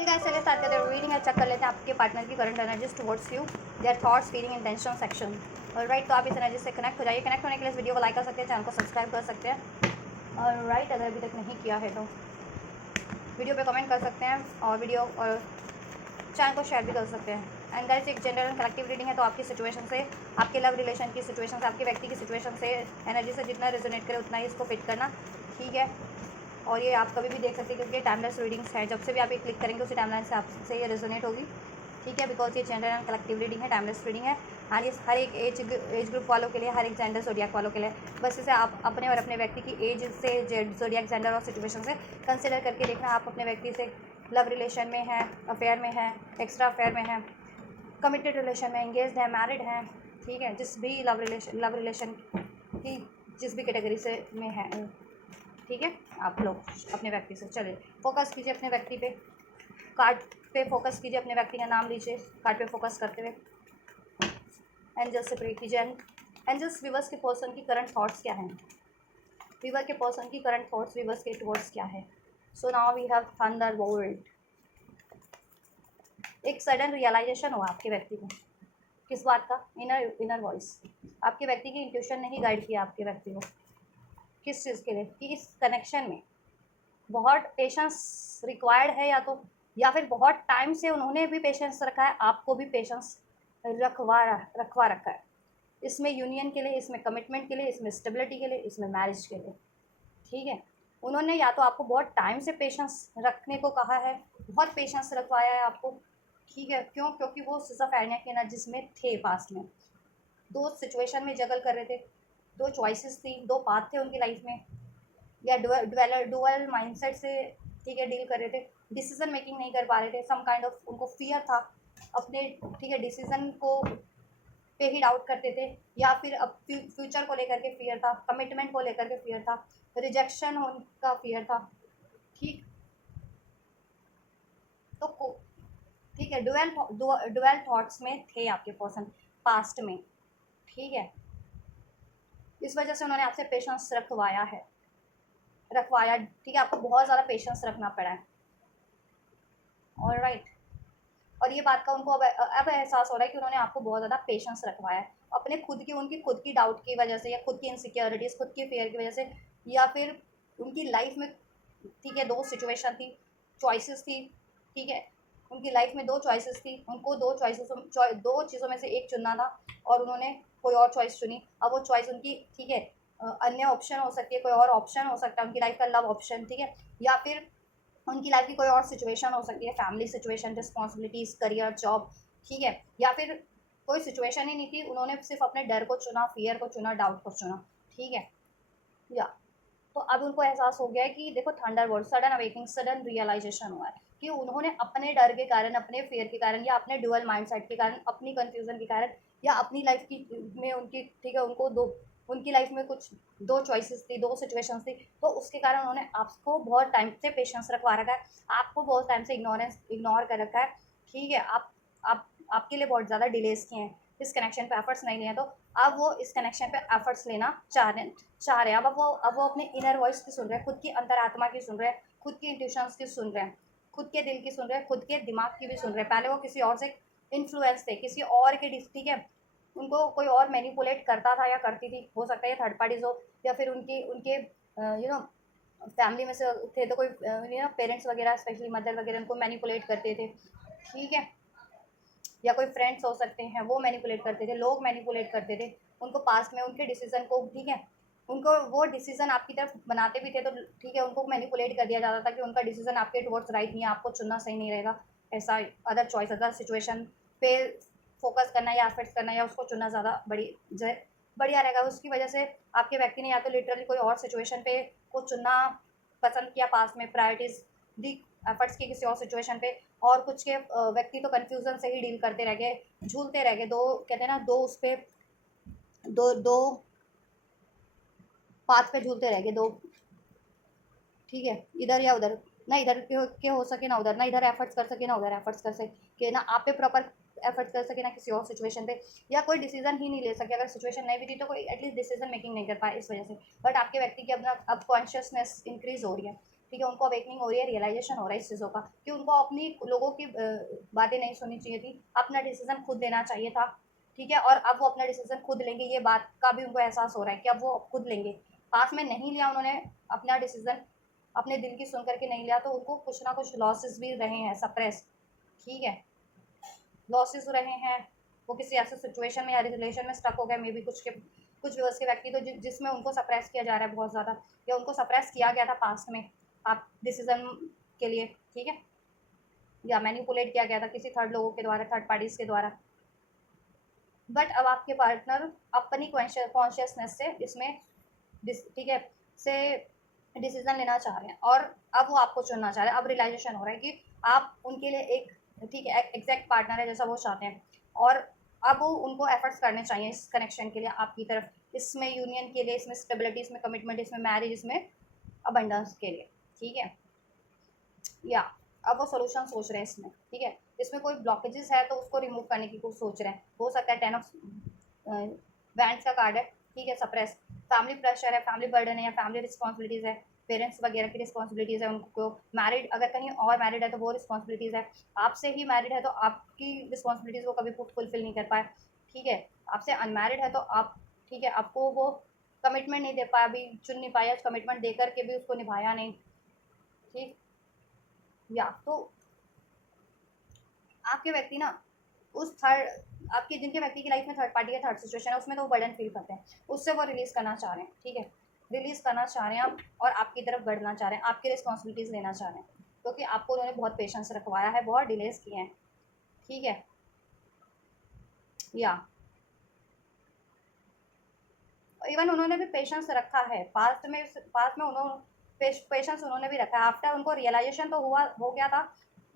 ठीक है, चलिए स्टार्ट करते हैं रीडिंग। चेक कर लेते हैं आपके पार्टनर की current energies towards you, their thoughts, feeling, intention section. Alright, तो आप इस एनर्जी से कनेक्ट हो जाइए। कनेक्ट होने के लिए इस वीडियो को लाइक कर सकते हैं, चैनल को सब्सक्राइब कर सकते हैं। ऑलराइट, अगर अभी तक नहीं किया है तो वीडियो पे कमेंट कर सकते हैं और वीडियो और चैनल को शेयर भी कर सकते हैं। एंड गाइस, एक जेंडर एंड कलेक्टिव रीडिंग है, तो आपकी सिचुएशन से, आपके लव रिलेशन की सिचुएशन से, आपके व्यक्ति की सिचुएशन से एनर्जी से जितना रेजोनेट करे उतना ही इसको फिट करना, ठीक है। और ये आप कभी भी देख सकते हैं क्योंकि टाइमलेस रीडिंग्स है, जब से भी आप ये क्लिक करेंगे उसी टाइमलाइन से आपसे ये रेजोनेट होगी, ठीक है। बिकॉज ये जेंडर एंड कलेक्टिव रीडिंग है, टाइमलेस रीडिंग है। हाँ, ये हर एक एज ग्रुप वालों के लिए, हर एक जेंडर जोडियाक वालों के लिए। बस इसे आप अपने और अपने व्यक्ति की एज से, जोडियाक, जेंडर और सिचुएशन से कंसिडर करके देखना। आप अपने व्यक्ति से लव रिलेशन में हैं, अफेयर में हैं, एक्स्ट्रा अफेयर में हैं, कमिटेड रिलेशन में, एंगेज्ड हैं, मैरिड हैं, ठीक है। जिस भी लव रिलेशन की जिस भी कैटेगरी से में है, ठीक है। आप लोग अपने व्यक्ति से चलिए फोकस कीजिए अपने व्यक्ति पे, कार्ड पे फोकस कीजिए, अपने व्यक्ति का नाम लीजिए, कार्ड पे फोकस करते हुए एंजल्स से प्रे कीजिए। एंजल्स, वीवर्स के पर्सन की करंट थॉट्स क्या हैं? वीवर के पर्सन की करंट थॉट्स वीवर्स के टुवर्ड्स क्या है? So now we have thunderbolt. एक सडन रियलाइजेशन हुआ आपके व्यक्ति को, किस बात का? Inner voice. आपके व्यक्ति की इंट्यूशन ने ही गाइड किया आपके व्यक्ति को, किस चीज़ के लिए? कि इस कनेक्शन में बहुत पेशेंस रिक्वायर्ड है, या फिर बहुत टाइम से उन्होंने भी पेशेंस रखा है, आपको भी पेशेंस रखवा रखा है इसमें, यूनियन के लिए, इसमें कमिटमेंट के लिए, इसमें स्टेबिलिटी के लिए, इसमें मैरिज के लिए, ठीक है। उन्होंने या तो आपको बहुत टाइम से पेशेंस रखने को कहा है, बहुत पेशेंस रखवाया है आपको, ठीक है। क्यों? क्योंकि वो सिजोफ्रेनिया की एनर्जीज में थे पास्ट में, दो सिचुएशन में जगल कर रहे थे, दो चॉइसेस थी, दो पाथ थे उनकी लाइफ में, या डुअल माइंडसेट से, ठीक है, डील कर रहे थे। डिसीजन मेकिंग नहीं कर पा रहे थे, सम काइंड ऑफ उनको फियर था अपने, ठीक है, डिसीजन को पे ही डाउट करते थे, या फिर अब फ्यूचर को लेकर के फियर था, कमिटमेंट को लेकर के फियर था, रिजेक्शन होने का फियर था, ठीक। तो ठीक है, डुअल थॉट्स में थे आपके पर्सन पास्ट में, ठीक है। इस वजह से उन्होंने आपसे पेशेंस रखवाया, ठीक है। आपको बहुत ज़्यादा पेशेंस रखना पड़ा है, ऑलराइट। और ये बात का उनको अब एहसास हो रहा है कि उन्होंने आपको बहुत ज़्यादा पेशेंस रखवाया है अपने उनकी खुद की डाउट की वजह से, या खुद की इनसिक्योरिटीज़, खुद की फेयर की वजह से, या फिर उनकी लाइफ में, ठीक है, दो सिचुएशन थी, चॉइसेस थी, ठीक है। उनकी लाइफ में दो चॉइसेस थी, उनको दो चीज़ों में से एक चुनना था और उन्होंने कोई और चॉइस चुनी। अब वो चॉइस उनकी, ठीक है, अन्य ऑप्शन हो सकती है, कोई और ऑप्शन हो सकता है उनकी लाइफ का, लव ऑप्शन, ठीक है, या फिर उनकी लाइफ की कोई और सिचुएशन हो सकती है, family situation, responsibilities, career, job, ठीक है, या फिर कोई सिचुएशन ही नहीं थी, उन्होंने सिर्फ अपने डर को चुना, फियर को चुना, डाउट को चुना, ठीक है। या तो अब उनको एहसास हो गया है कि देखो, thunderbolt, sudden awakening, sudden realisation हुआ है कि उन्होंने अपने डर के कारण, अपने फियर के कारण, या अपने ड्यूअल माइंडसेट के कारण, अपनी कंफ्यूजन के कारण, या अपनी लाइफ की में उनकी, ठीक है, उनकी लाइफ में कुछ दो चॉइसेस थी, दो सिचुएशंस थी, तो उसके कारण उन्होंने आपको बहुत टाइम से पेशेंस रखवा रखा है, आपको बहुत टाइम से इग्नोर कर रखा है, ठीक है। आप आपके लिए बहुत ज़्यादा डिलेस किए हैं, इस कनेक्शन पे एफर्ट्स नहीं लिए, तो अब वो इस कनेक्शन पे एफर्ट्स लेना चाह रहे हैं। अब वो अपने इनर वॉइस की सुन रहे हैं, खुद की अंतरात्मा की सुन रहे हैं, खुद की इंट्यूशंस की सुन रहे हैं, खुद के दिल की सुन रहे हैं, खुद के दिमाग की भी सुन रहे हैं। पहले वो किसी और से इन्फ्लुएंस थे, किसी और के, ठीक है, उनको कोई और मैनिपुलेट करता था या करती थी, हो सकता है ये थर्ड पार्टीज हो, या फिर उनके उनके फैमिली में से थे, तो कोई पेरेंट्स वगैरह, स्पेशली मदर वगैरह, उनको मैनिपुलेट करते थे, ठीक है, या कोई फ्रेंड्स हो सकते हैं, वो मैनिपुलेट करते थे, लोग मैनिपुलेट करते थे उनको पास्ट में, उनके डिसीजन को, ठीक है, उनको वो डिसीजन आपकी तरफ बनाते भी थे, तो ठीक है, उनको मैनिपुलेट कर दिया जाता था कि उनका डिसीजन आपके टुवर्ड्स राइट नहीं है, आपको चुनना सही नहीं रहेगा, ऐसा अदर चॉइस, अदर सिचुएशन पे फोकस करना या एफर्ट्स करना, या उसको चुनना ज़्यादा बढ़िया रहेगा। उसकी वजह से आपके व्यक्ति ने या तो लिटरली कोई और सिचुएशन पे को चुनना पसंद किया, पास में प्रायोरिटीज़ दी एफर्ट्स की किसी और सिचुएशन पे, और कुछ के व्यक्ति तो कन्फ्यूज़न से ही डील करते रह गए, झूलते रह गए, दो कहते हैं ना, दो उस पर दो पाथ पे झूलते रह गए, दो, ठीक है, इधर या उधर, ना इधर के हो सके ना उधर, ना इधर एफर्ट्स कर सके ना उधर एफर्ट्स कर सके, ना आप पे प्रॉपर एफर्ट्स कर सके ना किसी और सिचुएशन पे, या कोई डिसीजन ही नहीं ले सके, अगर सिचुएशन नहीं भी थी तो कोई एटलीस्ट डिसीजन मेकिंग नहीं कर पाए इस वजह से। बट आपके व्यक्ति की अब कॉन्शियसनेस इंक्रीज हो रही है, ठीक है, उनको अवेकनिंग हो रही है, रियलाइजेशन हो रहा है इस चीज़ों का कि उनको अपनी लोगों की बातें नहीं सुननी चाहिए थी, अपना डिसीजन खुद लेना चाहिए था। ठीक है, और अब वो अपना डिसीजन खुद लेंगे, ये बात का भी उनको एहसास हो रहा है कि अब वो खुद लेंगे। पास में नहीं लिया उन्होंने अपना डिसीजन, अपने दिल की सुन करके नहीं लिया, तो उनको कुछ ना कुछ लॉसेस भी रहे हैं सप्रेस। ठीक है, लॉसेस रहे हैं, वो किसी ऐसे सिचुएशन में या रिलेशन में स्टक हो गए, मे बी कुछ व्यूअर्स के व्यक्ति तो जिसमें उनको सप्रेस किया जा रहा है बहुत ज़्यादा, या उनको सप्रेस किया गया था पास्ट में आप डिसीजन के लिए। ठीक है, या मैनिपुलेट किया गया था किसी थर्ड लोगों के द्वारा, थर्ड पार्टीज के द्वारा। बट अब आपके पार्टनर अपनी कॉन्शियसनेस से इसमें ठीक है से डिसीजन लेना चाह रहे हैं, और अब वो आपको चुनना चाह रहे हैं। अब रियलाइजेशन हो रहा है कि आप उनके लिए एक ठीक है एग्जैक्ट पार्टनर है जैसा वो चाहते हैं, और अब वो उनको एफर्ट्स करने चाहिए इस कनेक्शन के लिए आपकी तरफ, इसमें यूनियन के लिए, इसमें स्टेबिलिटी, इसमें कमिटमेंट, इसमें मैरिज, इसमें अबंडेंस के लिए। ठीक है, या अब वो सोल्यूशन सोच रहे हैं इसमें। ठीक है, इसमें कोई ब्लॉकेजेस है तो उसको रिमूव करने की कुछ सोच रहे हैं, हो सकता है 10 ऑफ वैंड्स का कार्ड है। ठीक है, सप्रेस फैमिली प्रेशर है, फैमिली बर्डन है, या फैमिली रिस्पॉन्सिबिलिटीज़ है, पेरेंट्स वगैरह की रिस्पॉन्सिबिलिटीज़ है उनको। मैरिड अगर कहीं और मैरिड है तो वो रिस्पॉन्सिबिलिटीज़ है, आपसे ही मैरिड है तो आपकी रिस्पॉन्सिबिलिटीज़ वो कभी फुलफिल नहीं कर पाए। ठीक है, आपसे अनमैरिड है तो आप ठीक है आपको वो कमिटमेंट नहीं दे पाया, अभी चुन नहीं पाया, कमिटमेंट दे करके भी उसको निभाया नहीं। ठीक, या तो आपके व्यक्ति ना उस थर्ड आपके जिनके व्यक्ति की लाइफ में थर्ड पार्टी या थर्ड सिचुएशन है उसमें तो वो बर्डन फील करते हैं, उससे वो रिलीज़ करना चाह रहे हैं। ठीक है, रिलीज़ करना चाह रहे हैं आप, और आपकी तरफ बढ़ना चाह रहे हैं, आपकी रिस्पॉन्सिबिलिटीज़ लेना चाह रहे हैं, क्योंकि आपको उन्होंने बहुत पेशेंस रखवाया है, बहुत डिलेज किए हैं। ठीक है, या इवन उन्होंने भी पेशेंस रखा है पास्ट में उन्होंने पेशेंस उन्होंने भी रखा है। आफ्टर उनको रियलाइजेशन तो हुआ हो गया था,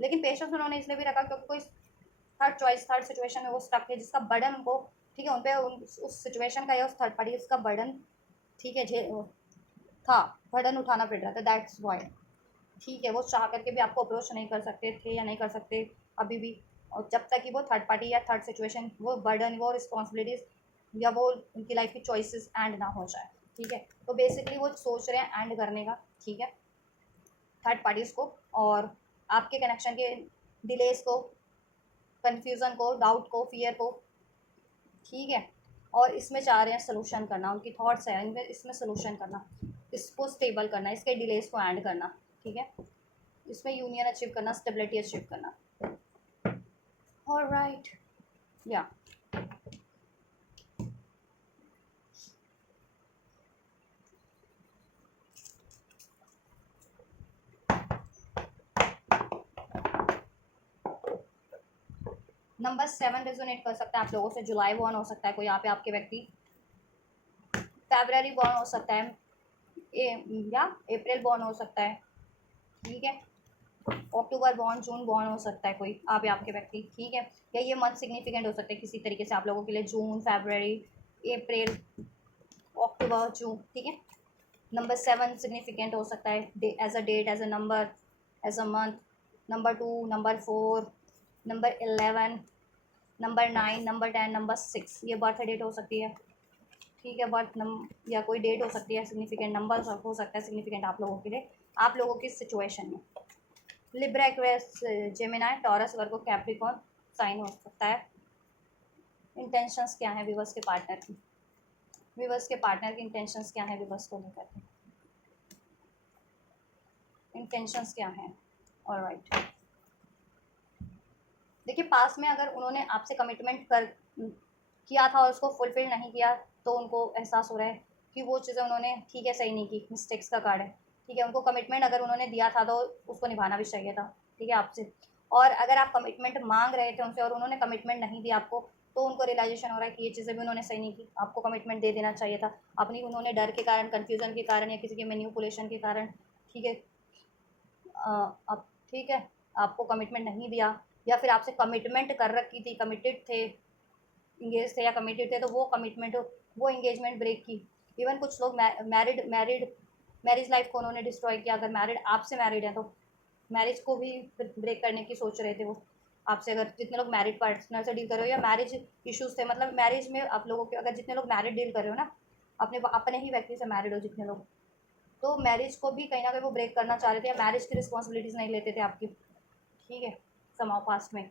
लेकिन पेशेंस उन्होंने इसलिए भी रखा क्योंकि कोई थर्ड चॉइस, थर्ड सिचुएशन में वो स्टक है जिसका बर्डन उनको ठीक है उन पे उस सिचुएशन का या उस थर्ड पार्टी उसका बर्डन ठीक है था, बर्डन उठाना पड़ रहा था, दैट्स वाई। ठीक है, वो चाह करके भी आपको अप्रोच नहीं कर सकते थे या नहीं कर सकते अभी भी, और जब तक कि वो थर्ड पार्टी या थर्ड सिचुएशन वो बर्डन वो रिस्पॉन्सिबिलिटीज़ या वो उनकी लाइफ की चॉइसेस एंड ना हो जाए। ठीक है, तो बेसिकली वो सोच रहे हैं एंड करने का। ठीक है, थर्ड पार्टीज़ को और आपके कनेक्शन के डिलेस को, कन्फ्यूज़न को, डाउट को, फियर को। ठीक है, और इसमें चाह रहे हैं सोल्यूशन करना, उनकी थॉट्स है इनमें, इसमें सोल्यूशन करना, इसको स्टेबल करना, इसके डिलेस को एंड करना। ठीक है, इसमें यूनियन अचीव करना, स्टेबिलिटी अचीव करना। ऑलराइट, या नंबर 7 रेजोनेट कर सकता है आप लोगों से। जुलाई बॉर्न हो सकता है कोई यहाँ पे आपके व्यक्ति, फेब्रवरी बॉर्न हो सकता है, या अप्रैल बॉर्न हो सकता है। ठीक है, अक्टूबर बॉर्न, जून बॉर्न हो सकता है कोई आप या आपके व्यक्ति। ठीक है, या ये मंथ सिग्निफिकेंट हो सकते हैं किसी तरीके से आप लोगों के लिए, जून, फरवरी, अप्रैल, अक्टूबर, जून। ठीक है, नंबर 7 सिग्निफिकेंट हो सकता है as a date, as a number, as a month. Number 2, number 4, number 11, number 9, number 10, number 6 ये बर्थ डेट हो सकती है। ठीक है, या कोई डेट हो सकती है, सिग्निफिकेंट नंबर हो सकता है सिग्निफिकेंट आप लोगों के लिए, आप लोगों की सिचुएशन में। लिब्रा, एक्वेरियस, जेमिनी, टॉरस, वर्गो, कैप्रिकॉर्न साइन हो सकता है। इंटेंशंस क्या है विवर्स के पार्टनर की, विवर्स के पार्टनर की इंटेंशंस क्या है विवर्स को लेकर के, इंटेंशंस क्या है। ऑलराइट, देखिए पास में अगर उन्होंने आपसे कमिटमेंट कर किया था और उसको फुलफिल नहीं किया, तो उनको एहसास हो रहा है कि वो चीज़ें उन्होंने ठीक है सही नहीं की, मिस्टेक्स का कार्ड है। ठीक है, उनको कमिटमेंट अगर उन्होंने दिया था तो उसको निभाना भी चाहिए था। ठीक है, आपसे, और अगर आप कमिटमेंट मांग रहे थे उनसे और उन्होंने कमिटमेंट नहीं दिया आपको, तो उनको रियलाइजेशन हो रहा है कि ये चीज़ें भी उन्होंने सही नहीं की, आपको कमिटमेंट दे देना चाहिए था। अपनी उन्होंने डर के कारण, कन्फ्यूज़न के कारण, या किसी के मैनिपुलेशन के कारण ठीक है अब ठीक है आपको कमिटमेंट नहीं दिया, या फिर आपसे कमिटमेंट कर रखी थी, कमिटेड थे, इंगेज थे या कमिटेड थे, तो वो कमिटमेंट वो इंगेजमेंट ब्रेक की। इवन कुछ लोग मैरिज लाइफ को उन्होंने डिस्ट्रॉय किया। अगर मैरिड आपसे मैरिड हैं तो मैरिज को भी ब्रेक करने की सोच रहे थे वो आपसे। अगर जितने लोग मैरिड पार्टनर से डील कर रहे हो या मैरिज इश्यूज थे, मतलब मैरिज में आप लोगों के, अगर जितने लोग मैरिड डील कर रहे हो ना, अपने अपने ही व्यक्ति से मैरिड हो जितने लोग, तो मैरिज को भी कहीं ना कहीं वो ब्रेक करना चाह रहे थे, या मैरिज की रिस्पॉन्सिबिलिटीज़ नहीं लेते थे आपकी, ठीक है, समाओ पास्ट में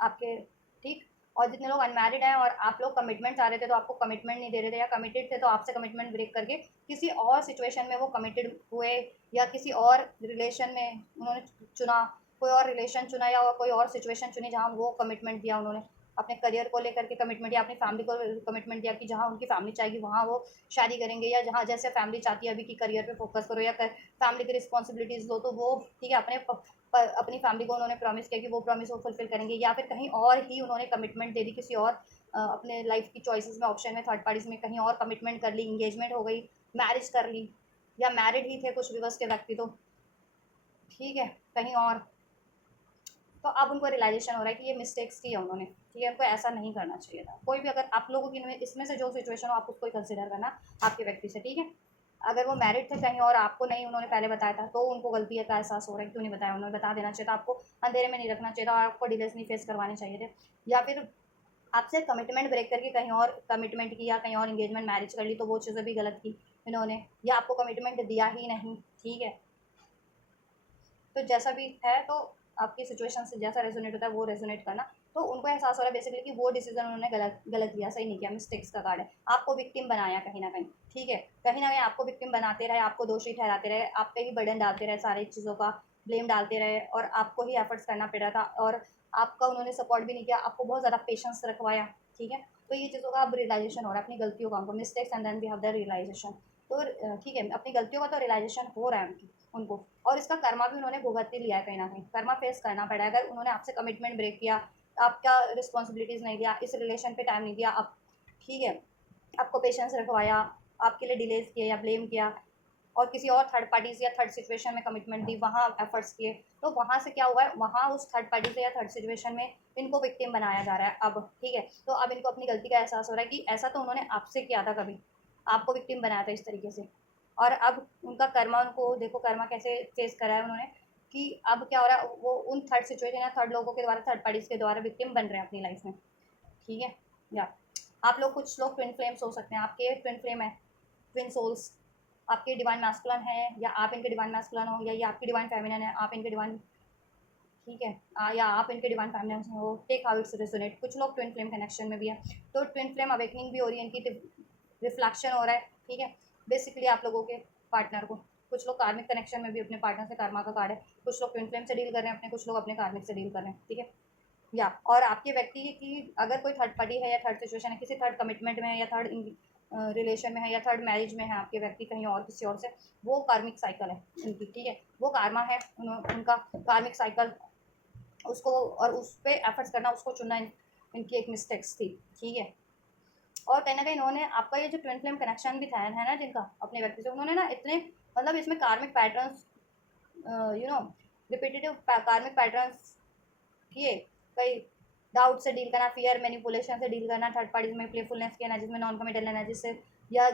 आपके, ठीक। और जितने लोग अनमैरिड हैं और आप लोग कमिटमेंट चाह रहे थे तो आपको कमिटमेंट नहीं दे रहे थे, या कमिटेड थे तो आपसे कमिटमेंट ब्रेक करके किसी और सिचुएशन में वो कमिटेड हुए, या किसी और रिलेशन में उन्होंने चुना, कोई और रिलेशन चुना या कोई और सिचुएशन चुनी जहाँ वो कमिटमेंट दिया उन्होंने, अपने करियर को लेकर के कमिटमेंट, या अपनी फैमिली को कमिटमेंट दिया कि जहाँ उनकी फैमिली चाहेगी वहाँ वो शादी करेंगे, या जहाँ जैसे फैमिली चाहती है अभी कि करियर पे फोकस करो या फैमिली की रिस्पॉन्सिबिलिटीज़ लो, तो वो ठीक है अपने अपनी फैमिली को उन्होंने प्रॉमिस किया कि वो प्रॉमिस वो फुलफिल करेंगे, या फिर कहीं और ही उन्होंने कमिटमेंट दे दी किसी और अपने लाइफ की चॉइसेस में, ऑप्शन में, थर्ड पार्टीज में कहीं और कमिटमेंट कर ली, इंगेजमेंट हो गई, मैरिज कर ली, या मैरिड ही थे कुछ रिवर्स के व्यक्ति तो, ठीक है, कहीं और। तो अब उनको रियलाइजेशन हो रहा है कि ये मिस्टेक्स की है उन्होंने, ठीक है, उनको ऐसा नहीं करना चाहिए था। कोई भी अगर आप लोगों की इसमें से जो सिचुएशन हो आप उसको ही कंसिडर करना आपके व्यक्ति से, ठीक है। अगर वो मैरिड थे कहीं और आपको नहीं उन्होंने पहले बताया था तो उनको गलती है का एहसास हो रहा है, क्यों नहीं बताया, उन्होंने बता देना चाहिए था, आपको अंधेरे में नहीं रखना चाहिए था, आपको डिलेस नहीं फेस करवाने चाहिए थे, या फिर आपसे कमिटमेंट ब्रेक करके कहीं और कमिटमेंट की या कहीं और इंगेजमेंट मैरिज कर ली, तो वो चीज़ें भी गलत की इन्होंने, या आपको कमिटमेंट दिया ही नहीं, ठीक है। तो जैसा भी है, तो आपकी सिचुएशन से जैसा रेजोनेट होता है वो रेजोनेट करना। तो उनको एहसास हो रहा है बेसिकली कि वो डिसीजन उन्होंने गलत गलत लिया, सही नहीं किया, मिस्टेक्स का कार्ड है, आपको विक्टिम बनाया कहीं ना कहीं, ठीक है, कहीं ना कहीं आपको विक्टिम बनाते रहे, आपको दोषी ठहराते रहे, आप पे ही बर्डन डालते रहे, सारी चीज़ों का ब्लेम डालते रहे, और आपको ही एफर्ट्स करना पड़ रहा था, और आपका उन्होंने सपोर्ट भी नहीं किया, आपको बहुत ज़्यादा पेशेंस रखवाया, ठीक है। तो ये चीज़ों का अब रियलाइजेशन हो रहा है अपनी गलतियों का, उनको mistakes and then we have the realisation. तो ठीक है, अपनी गलतियों का तो रियलाइजेशन हो रहा है उनको, और इसका कर्मा भी उन्होंने भुगत ही लिया है, कहीं ना कहीं कर्मा फेस करना पड़ा है। अगर उन्होंने आपसे कमिटमेंट ब्रेक किया, आपका रिस्पॉन्सिबिलिटीज़ नहीं दिया, इस रिलेशन पे टाइम नहीं दिया, आप, ठीक है, आपको पेशेंस रखवाया, आपके लिए डिलेज किए या ब्लेम किया, और किसी और थर्ड पार्टी से या थर्ड सिचुएशन में कमिटमेंट दी, वहाँ एफर्ट्स किए, तो वहाँ से क्या हुआ है, वहाँ उस थर्ड पार्टी से या थर्ड सिचुएशन में इनको विक्टिम बनाया जा रहा है अब, ठीक है। तो अब इनको अपनी गलती का एहसास हो रहा है कि ऐसा तो उन्होंने आपसे किया था, कभी आपको विक्टिम बनाया था इस तरीके से, और अब उनका कर्मा, उनको देखो कर्मा कैसे फेस करा है उन्होंने, कि अब क्या हो रहा है, वो उन थर्ड सिचुएशन या थर्ड लोगों के द्वारा, थर्ड पार्टीज के द्वारा विक्टिम बन रहे हैं अपनी लाइफ में, ठीक है। या आप लोग, कुछ लोग ट्विन फ्लेम्स हो सकते हैं, आपके ट्विन फ्लेम है, ट्विन सोल्स, आपके डिवाइन मैस्कुलिन है, या आप इनके डिवाइन मैस्कुलिन हो, या ये आपकी डिवाइन फेमिनिन है, आप इनके डिवाइन, ठीक है, या आप इनके डिवाइन फेमिनिन हो, टेक हाउ इट्स रेजोनेट। कुछ लोग ट्विन फ्लेम कनेक्शन में भी है, तो ट्विन फ्लेम अवेकनिंग भी हो रही है, इनकी रिफ्लेक्शन हो रहा है, ठीक है। बेसिकली आप लोगों के पार्टनर को, कुछ लोग कार्मिक कनेक्शन में भी अपने पार्टनर से कर्मा का कार्ड है, कुछ लोग ट्विन फ्लेम से डील कर रहे हैं अपने, कुछ लोग अपने कार्मिक से डील कर रहे हैं, ठीक है। या और आपके व्यक्ति की अगर कोई थर्ड पार्टी है या थर्ड सिचुएशन है, किसी थर्ड कमिटमेंट में है, या थर्ड रिलेशन में है, या थर्ड मैरिज में है आपके व्यक्ति कहीं और किसी और से, वो कार्मिक साइकिल है उनकी, ठीक है, वो कार्मा है, उनका कार्मिक साइकिल, उसको और उस पर एफर्ट्स करना, उसको चुनना इनकी एक मिस्टेक्स थी, ठीक है। और कहीं ना कहीं इन्होंने आपका ये जो ट्विन फ्लेम कनेक्शन भी था है ना जिनका अपने व्यक्ति से, उन्होंने ना इतने मतलब इसमें कार्मिक पैटर्न्स, यू नो रिपीटेटिव कार्मिक पैटर्न्स किए, कई डाउट से डील करना, फियर मैनिपुलेशन से डील करना, थर्ड पार्टीज में प्लेफुलनेस की एनर्जी में, नॉन कमिटल एनर्जी से, या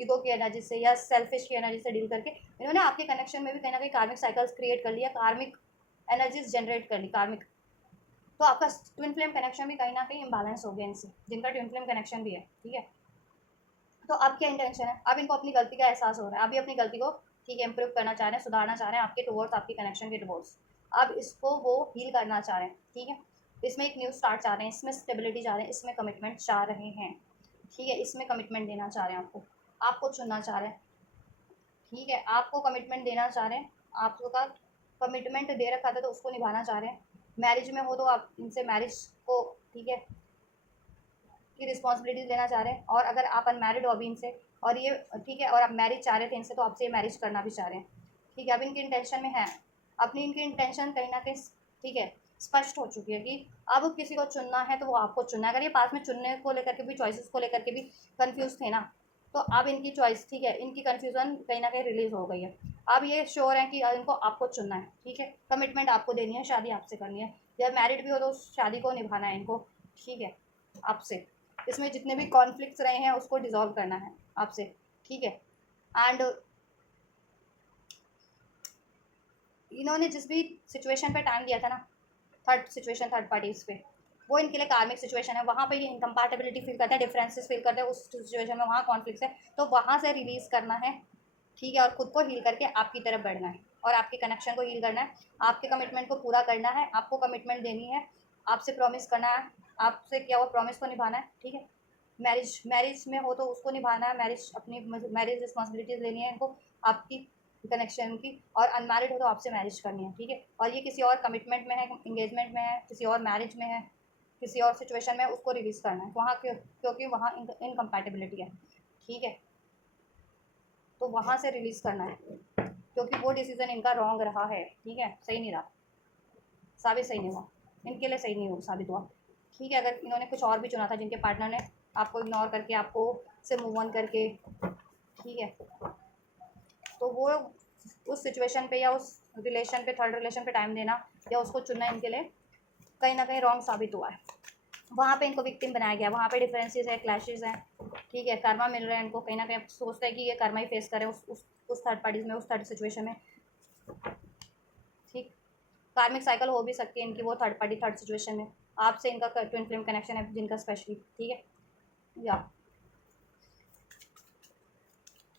ईगो की एनर्जी से, या सेल्फिश की एनर्जी से डील करके इन्होंने आपके कनेक्शन में भी कहीं ना कहीं कार्मिक साइकिल्स क्रिएट कर लिया, कार्मिक एनर्जीज जनरेट कर ली कार्मिक। तो आपका ट्विन फ्लेम कनेक्शन भी कहीं ना कहीं इम्बैलेंस हो गया इनसे, जिनका ट्विन फ्लेम कनेक्शन भी है, ठीक है। तो अब क्या इंटेंशन है, अब इनको अपनी गलती का एहसास हो रहा है, अभी अपनी गलती को, ठीक है, इम्प्रूव करना चाह रहे हैं, सुधारना चाह रहे हैं आपके टुवर्ड्स, आपकी कनेक्शन के टुवर्ड्स। अब इसको वो हील करना चाह रहे हैं, ठीक है, इसमें एक न्यू स्टार्ट चाह रहे हैं, इसमें स्टेबिलिटी चाह रहे हैं, इसमें कमिटमेंट चाह रहे हैं, ठीक है, इसमें कमिटमेंट देना चाह रहे हैं आपको, आपको चुनना चाह रहे हैं, ठीक है, आपको कमिटमेंट देना चाह रहे हैं, आपको का कमिटमेंट दे रखा था तो उसको निभाना चाह रहे हैं। मैरिज में हो तो आप इनसे मैरिज को, ठीक है, की रिस्पॉन्सिबिलिटीज लेना चाह रहे हैं, और अगर आप अनमैरिड हो अभी इनसे, और ये, ठीक है, और आप मैरिज चाह रहे थे इनसे, तो आपसे ये मैरिज करना भी चाह रहे हैं, ठीक है। अब इनकी इंटेंशन में है, अपनी इनकी इंटेंशन कहीं ना कहीं, ठीक है, स्पष्ट हो चुकी है कि अब किसी को चुनना है तो वो आपको चुनना है। अगर ये पास में चुनने को लेकर के भी, चॉइसेस को लेकर के भी कन्फ्यूज थे ना, तो अब इनकी चॉइस, ठीक है, इनकी कन्फ्यूज़न कहीं ना कहीं रिलीज हो गई है, अब ये श्योर है कि इनको आपको चुनना है, ठीक है, कमिटमेंट आपको देनी है, शादी आपसे करनी है, या मैरिड भी हो तो उस शादी को निभाना है इनको, ठीक है, आपसे। इसमें जितने भी कॉन्फ्लिक्ट्स रहे हैं उसको डिसॉल्व करना है आपसे, ठीक है। एंड इन्होंने जिस भी सिचुएशन पे टाइम दिया था ना, थर्ड सिचुएशन, थर्ड पार्टीज पे, वो इनके लिए कार्मिक सिचुएशन है, वहाँ पे ये इनकम्पैटिबिलिटी फील करते हैं, डिफरेंसेस फील करते हैं उस सिचुएशन में, वहाँ कॉन्फ्लिक्ट है, तो वहाँ से रिलीज़ करना है, ठीक है, और खुद को हील करके आपकी तरफ बढ़ना है और आपके कनेक्शन को हील करना है, आपके कमिटमेंट को पूरा करना है, आपको कमिटमेंट देनी है, आपसे प्रॉमिस करना है, आपसे किया हुआ प्रॉमिस को निभाना है, ठीक है। मैरिज मैरिज में हो तो उसको निभाना है, मैरिज अपनी मैरिज रिस्पॉन्सिबिलिटीज लेनी है इनको आपकी कनेक्शन की, और अनमैरिड हो तो आपसे मैरिज करनी है, ठीक है। और ये किसी और कमिटमेंट में है, इंगेजमेंट में है, किसी और मैरिज में है, किसी और सिचुएशन में उसको रिलीज़ करना है वहाँ, क्योंकि वहाँ इनकम्पैटिबिलिटी है, ठीक है, तो वहाँ से रिलीज़ करना है, क्योंकि वो डिसीजन इनका रॉन्ग रहा है, ठीक है, सही नहीं रहा, साबित सही नहीं हुआ, इनके लिए सही नहीं हुआ, साबित हुआ, ठीक है। अगर इन्होंने कुछ और भी चुना था, जिनके पार्टनर ने आपको इग्नोर करके, आपको से मूव ऑन करके, ठीक है, तो वो उस सिचुएशन पे या उस रिलेशन पे, थर्ड रिलेशन पे टाइम देना या उसको चुनना इनके लिए कहीं ना कहीं रॉन्ग साबित हुआ है, वहाँ पे इनको विक्टिम बनाया गया, वहाँ पे डिफरेंसेस है, क्लैशेज हैं, ठीक है, कर्मा मिल रहा है इनको, कहीं ना कहीं सोचते हैं कि ये कर्मा ही फेस करें उस थर्ड पार्टीज में, उस थर्ड सिचुएशन में, ठीक। कार्मिक साइकिल हो भी सकती है इनकी वो थर्ड पार्टी थर्ड सिचुएशन में, आपसे इनका ट्विन फ्लेम कनेक्शन है जिनका स्पेशली, ठीक है। या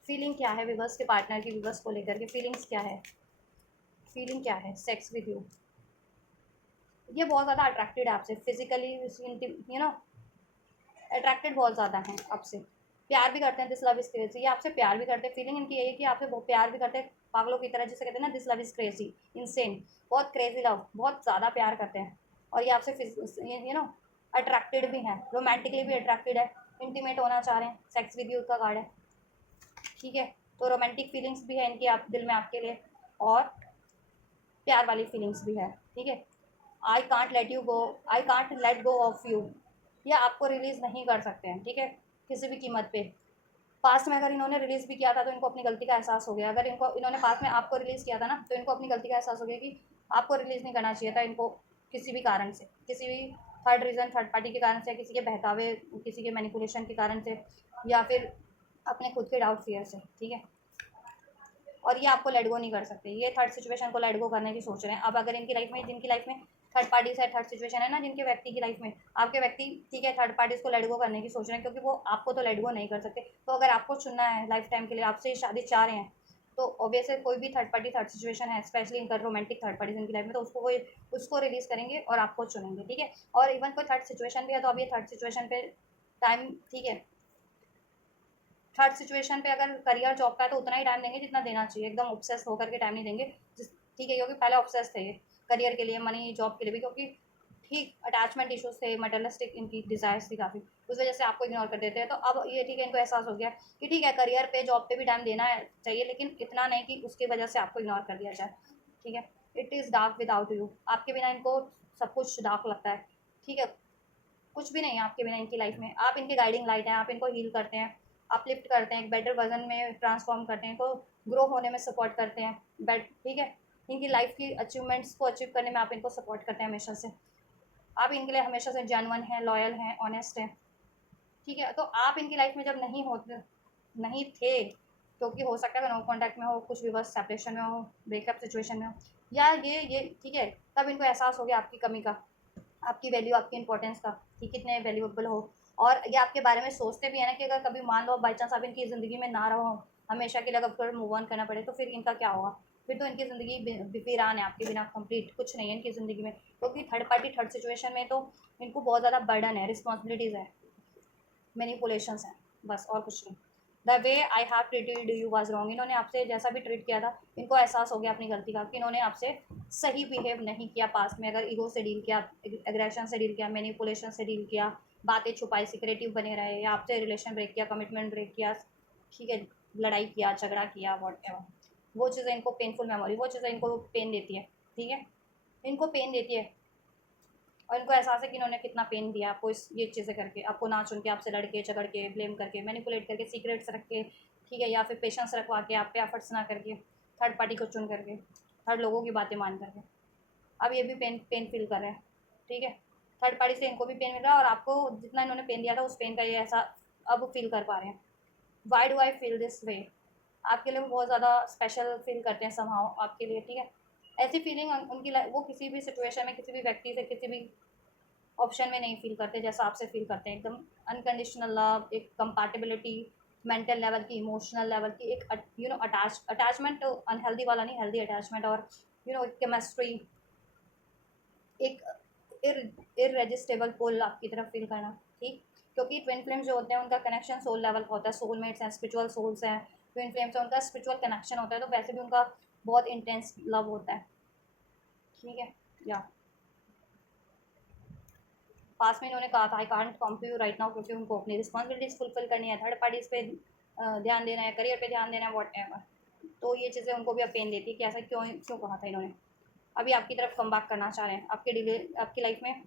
फीलिंग क्या है विवर्स के पार्टनर की, विवर्स को लेकर के फीलिंग्स क्या है, फीलिंग क्या है सेक्स विद यू, ये बहुत ज़्यादा अट्रैक्टेड है आपसे फिजिकली, यू नो, अट्रैक्टेड बहुत ज़्यादा हैं आपसे, प्यार भी करते हैं, दिस लव इज क्रेजी, ये आपसे प्यार भी करते हैं, फीलिंग इनकी यही है कि आपसे बहुत प्यार भी करते हैं, पागलों की तरह, जिसे कहते हैं ना this love is crazy, insane, बहुत क्रेजी लव, बहुत ज़्यादा प्यार करते हैं, और ये आपसे यू नो अट्रैक्टेड भी हैं, रोमांटिकली भी अट्रैक्टेड है, इंटीमेट होना चाह रहे हैं, सेक्स विद यू का कार्ड है, ठीक है। तो रोमांटिक फीलिंग्स भी है इनकी आप दिल में आपके लिए, और प्यार वाली फीलिंग्स भी है, ठीक है। I can't let you go, I can't let go of you, ये आपको रिलीज़ नहीं कर सकते हैं, ठीक है, किसी भी कीमत पे। पास्ट में अगर इन्होंने रिलीज़ भी किया था तो इनको अपनी गलती का एहसास हो गया, अगर इनको इन्होंने पास्ट में आपको रिलीज़ किया था ना तो इनको अपनी गलती का एहसास हो गया कि आपको रिलीज़ नहीं करना चाहिए था इनको, किसी भी कारण से, किसी भी थर्ड रीज़न, थर्ड पार्टी के कारण से, किसी के बहकावे, किसी के मैनिपुलेशन के कारण से, या फिर अपने खुद के डाउट फियर से, ठीक है। और ये आपको लेट गो नहीं कर सकते, ये थर्ड सिचुएशन को लेट गो करने की सोच रहे हैं। अब अगर इनकी लाइफ में, जिनकी लाइफ में थर्ड पार्टीज है, थर्ड सिचुएशन है ना जिनके व्यक्ति की लाइफ में, आपके व्यक्ति, ठीक है, थर्ड पार्टीज को लेट गो करने की सोच रहे हैं, क्योंकि वो आपको तो लेट गो नहीं कर सकते। तो अगर आपको चुनना है लाइफ टाइम के लिए, आपसे शादी चाह रहे हैं, तो ऑब्वियसली कोई भी थर्ड पार्टी थर्ड सिचुएशन है, स्पेशली इनका रोमांटिक थर्ड पार्टीज इनकी लाइफ में, तो उसको रिलीज़ करेंगे और आपको चुनेंगे, ठीक है। और इवन कोई थर्ड सिचुएशन भी है तो अब ये थर्ड सिचुएशन पे टाइम, ठीक है, थर्ड सिचुएशन पे अगर करियर जॉब का है तो उतना ही टाइम देंगे जितना देना चाहिए, एकदम ऑब्सेस होकर के टाइम नहीं देंगे, ठीक है, क्योंकि पहले ऑब्सेस थे करियर के लिए, मनी जॉब के लिए भी, क्योंकि ठीक अटैचमेंट इश्यूज थे, मटेरियलिस्टिक इनकी डिज़ायर्स थी काफ़ी, उस वजह से आपको इग्नोर कर देते हैं। तो अब ये ठीक है, इनको एहसास हो गया कि ठीक है करियर पे जॉब पे भी टाइम देना है चाहिए, लेकिन इतना नहीं कि उसकी वजह से आपको इग्नोर कर दिया जाए, ठीक है। It is dark without you, आपके बिना इनको सब कुछ डार्क लगता है, ठीक है, कुछ भी नहीं है आपके बिना इनकी लाइफ में, आप इनकी गाइडिंग लाइट हैं, आप इनको हील करते हैं, अपलिफ्ट करते हैं, एक बेटर वर्जन में ट्रांसफॉर्म करते हैं, इनको ग्रो होने में सपोर्ट करते हैं, ठीक है, इनकी लाइफ की अचीवमेंट्स को अचीव करने में आप इनको सपोर्ट करते हैं हमेशा से, आप इनके लिए हमेशा से जेन्युइन हैं, लॉयल हैं, ऑनेस्ट हैं, ठीक है। तो आप इनकी लाइफ में जब नहीं थे, क्योंकि हो सकता है नो कॉन्टैक्ट में हो, कुछ भी बस सेपरेशन में हो, ब्रेकअप सिचुएशन में हो, या ये ठीक है, तब इनको एहसास हो गया आपकी कमी का, आपकी वैल्यू, आपकी इंपॉर्टेंस का, कि कितने वैल्यूएबल हो, और ये आपके बारे में सोचते भी है ना कि अगर कभी मान लो बाई चांस आप इनकी ज़िंदगी में ना रहो, हमेशा के लिए अगर मूव ऑन करना पड़े, तो फिर इनका क्या होगा, फिर तो इनकी ज़िंदगी वीरान है आपके बिना, कंप्लीट कुछ नहीं है इनकी ज़िंदगी में, क्योंकि थर्ड पार्टी थर्ड सिचुएशन में तो इनको बहुत ज़्यादा बर्डन है, रिस्पॉन्सिबिलिटीज़ है, मैनिपुलेशंस हैं, बस और कुछ नहीं। The way I have treated you was wrong, इन्होंने आपसे जैसा भी ट्रीट किया था, इनको एहसास हो गया अपनी गलती का कि इन्होंने आपसे सही बिहेव नहीं किया पास्ट में, अगर ईगो से डील किया, एग्रेशन से डील किया, मैनिपुलेशन से डील किया, बातें छुपाई, सिक्रेटिव बने रहे, या आपसे रिलेशन ब्रेक किया, कमिटमेंट ब्रेक किया, ठीक है, लड़ाई किया, झगड़ा किया, वॉट एवर, वो चीज़ें इनको पेनफुल मेमोरी, वो चीज़ें इनको पेन देती है, ठीक है, इनको पेन देती है, और इनको एहसास है कि इन्होंने कितना पेन दिया आपको, इस ये चीज़ें करके, आपको ना चुन के, आपसे लड़के झगड़ के, ब्लेम करके, मैनिपुलेट करके, सीक्रेट्स रख के, ठीक है, या फिर पेशेंस रखवा के, आप पे एफर्ट्स ना करके, थर्ड पार्टी को चुन करके, थर्ड लोगों की बातें मान करके, अब ये भी पेन पेन फील कर रहे हैं, ठीक है, थर्ड पार्टी से इनको भी पेन मिल रहा है, और आपको जितना इन्होंने पेन दिया था उस पेन का ये ऐसा अब फील कर पा रहे हैं। Why do I feel this way, आपके लिए वो बहुत ज़्यादा स्पेशल फील करते हैं समहाउ आपके लिए, ठीक है। ऐसी फीलिंग उनकी वो किसी भी सिचुएशन में, किसी भी व्यक्ति से, किसी भी ऑप्शन में नहीं फील करते जैसा आपसे फील करते हैं। एकदम अनकंडीशनल लव, एक कंपैटिबिलिटी, मेंटल लेवल की, इमोशनल लेवल की, एक अटैचमेंट, अनहेल्दी वाला नहीं, हेल्दी अटैचमेंट, और केमिस्ट्री, एक इररेजिस्टेबल पुल आपकी तरफ फील करना। ठीक, क्योंकि ट्विन फ्लेम्स जो होते हैं उनका कनेक्शन सोल लेवल का होता है, सोलमेट्स हैं, स्पिरिचुअल सोल्स हैं। ट्विन फ्लेम्स से उनका स्पिरिचुअल कनेक्शन होता है, तो वैसे भी उनका बहुत इंटेंस लव होता है। ठीक है, या पास में इन्होंने कहा था I can't come to you right now, क्योंकि उनको अपनी रिस्पॉन्सिबिलिटीज फुलफिल करनी है, थर्ड पार्टीज पे ध्यान देना है, करियर पे ध्यान देना है, वॉट एवर। तो ये चीज़ें उनको भी अब पेन देती है कि ऐसा क्यों क्यों कहा था इन्होंने। अभी आपकी तरफ कम बैक करना चाह रहे हैं, आपके डिले, आपकी लाइफ में